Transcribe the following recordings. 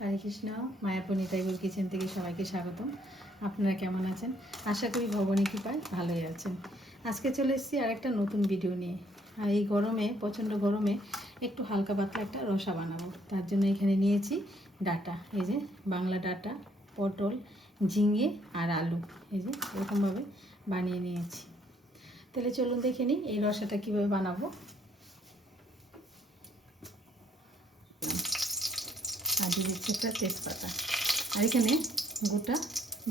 হরে Krishna. Mayapur নিতাইগুরু kitchen থেকে সবাইকে স্বাগতম। আপনারা কেমন আছেন? আশা করি ভগবানের কৃপায় ভালোই আছেন। আজকে চলে এসেছি আর একটা নতুন ভিডিও নিয়ে। আর এই গরমে, প্রচণ্ড গরমে একটু হালকা পাতলা একটা রসা বানাবো। তার জন্য এখানে নিয়েছি ডাঁটা, এই যে বাংলা ডাঁটা, পটল, ঝিঙে আর আলু, এই যে এরকমভাবে বানিয়ে নিয়েছি। তাহলে চলুন দেখে নিই এই রসাটা কীভাবে বানাবো। আর দিয়ে দিচ্ছি একটা তেজপাতা, আর এখানে গোটা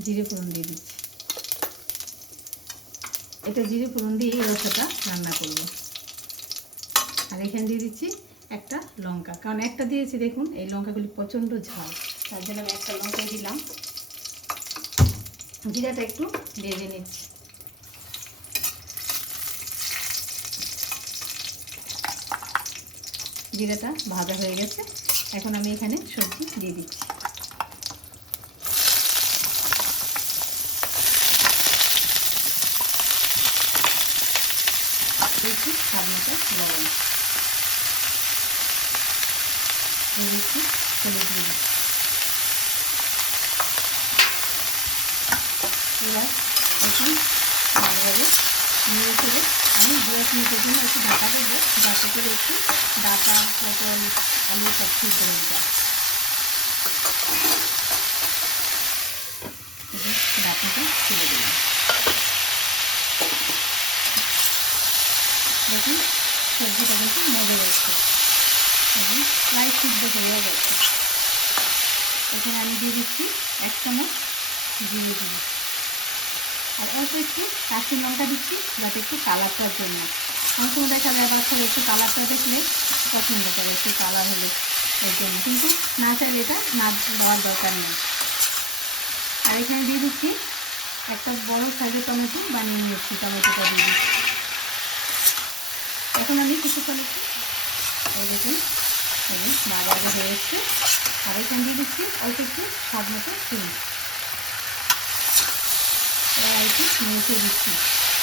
জিরে ফোড়ন দিয়ে দিচ্ছি। এটা জিরে ফোড়ন দিয়ে এই রসাটা রান্না করব। আর এখানে দিয়ে দিচ্ছি একটা লঙ্কা, কারণ একটা দিয়েছি দেখুন এই লঙ্কাগুলি প্রচণ্ড ঝাল, তার জন্য আমি একটা লঙ্কা দিলাম। জিরাটা একটু ভেজে নিচ্ছি। জিরাটা ভাজা হয়ে গেছে, এখন আমি এখানে সবজি দিয়ে দিচ্ছি। দিচ্ছি স্বাদ মতো লবণ, দিয়ে দিচ্ছি হলুদ দিয়ে দিচ্ছি। এবার এখন ভালোভাবে নিয়ে ফেলে আমি 2-1 মিনিটের জন্য একটু ঢাকা দেবো, যাতে করে একটু ডাঁটা, পটল, আলু সব সিদ্ধ হয়ে যায়। ডাঁটাটা তুলে দিলাম। দেখুন সবজিটা কিন্তু মজা যাচ্ছে এবং প্রায় সিদ্ধ হয়ে যাচ্ছে। এখানে আমি দিয়ে দিচ্ছি 1 চামচ জিরে গুঁড়ো, আর অল্প একটু কাঁচা লঙ্কা দিচ্ছি যাতে একটু কালারটার জন্য। অনেক সময় দেখা যায় বাচ্চারা একটু কালারটা দেখলে পছন্দ করে, একটু কালার হলে এর জন্য, কিন্তু না চাইলে এটা না দেওয়ার দরকার নেই। আর এখানে দিয়ে দিচ্ছি একটা বড় সাইজের টমেটো বানিয়ে নিয়েছি, টমেটোটা দিয়ে দিচ্ছি। এখন আমি কিছুক্ষণ একটু এই দেখুন বাগারে হয়ে এসছে, আর এখানে দিয়ে দিচ্ছি অল্প একটু স্বাদ মতো চিনি, একটু মিশিয়ে দিচ্ছি।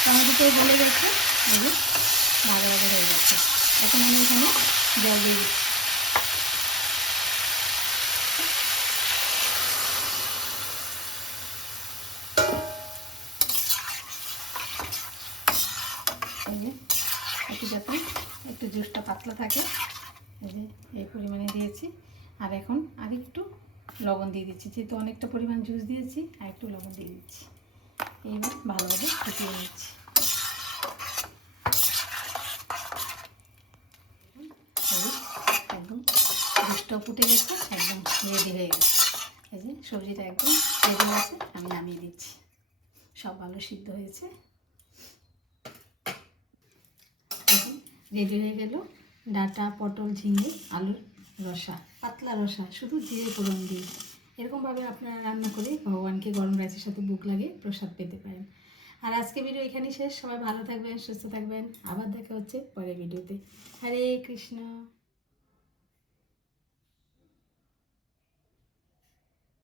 টমেটোটাই গলে গেছে, এই যে ভাজা ভাজা হয়ে যাচ্ছে। এখন আমি এখানে জল দিয়ে দিচ্ছি। এই যে একটু যাতে একটু জুসটা পাতলা থাকে, এই যে এই পরিমাণে দিয়েছি। আর এখন আর একটু লবণ দিয়ে দিচ্ছি, যেহেতু অনেকটা পরিমাণ জুস দিয়েছি, আর একটু লবণ দিয়ে দিচ্ছি। এইবার ভালোভাবে ফুটিয়ে নিচ্ছি। একদম জুসটা ফুটে গেছে, একদম রেডি হয়ে গেছে। এই যে সবজিটা একদম রেডি আছে, আমি নামিয়ে দিচ্ছি। সব আলু সিদ্ধ হয়েছে, রেডি হয়ে গেল ডাঁটা, পটল, ঝিঙে, আলুর রসা, পাতলা রসা, শুধু জিরে ফোড়ন দিয়ে। এরকমভাবে আপনারা রান্না করে ভগবানকে গরম রাইসের সাথে বুক লাগিয়ে প্রসাদ পেতে পারেন। আর আজকে ভিডিও এখানেই শেষ। সবাই ভালো থাকবেন, সুস্থ থাকবেন। আবার দেখা হচ্ছে পরের ভিডিওতে। হরে কৃষ্ণ।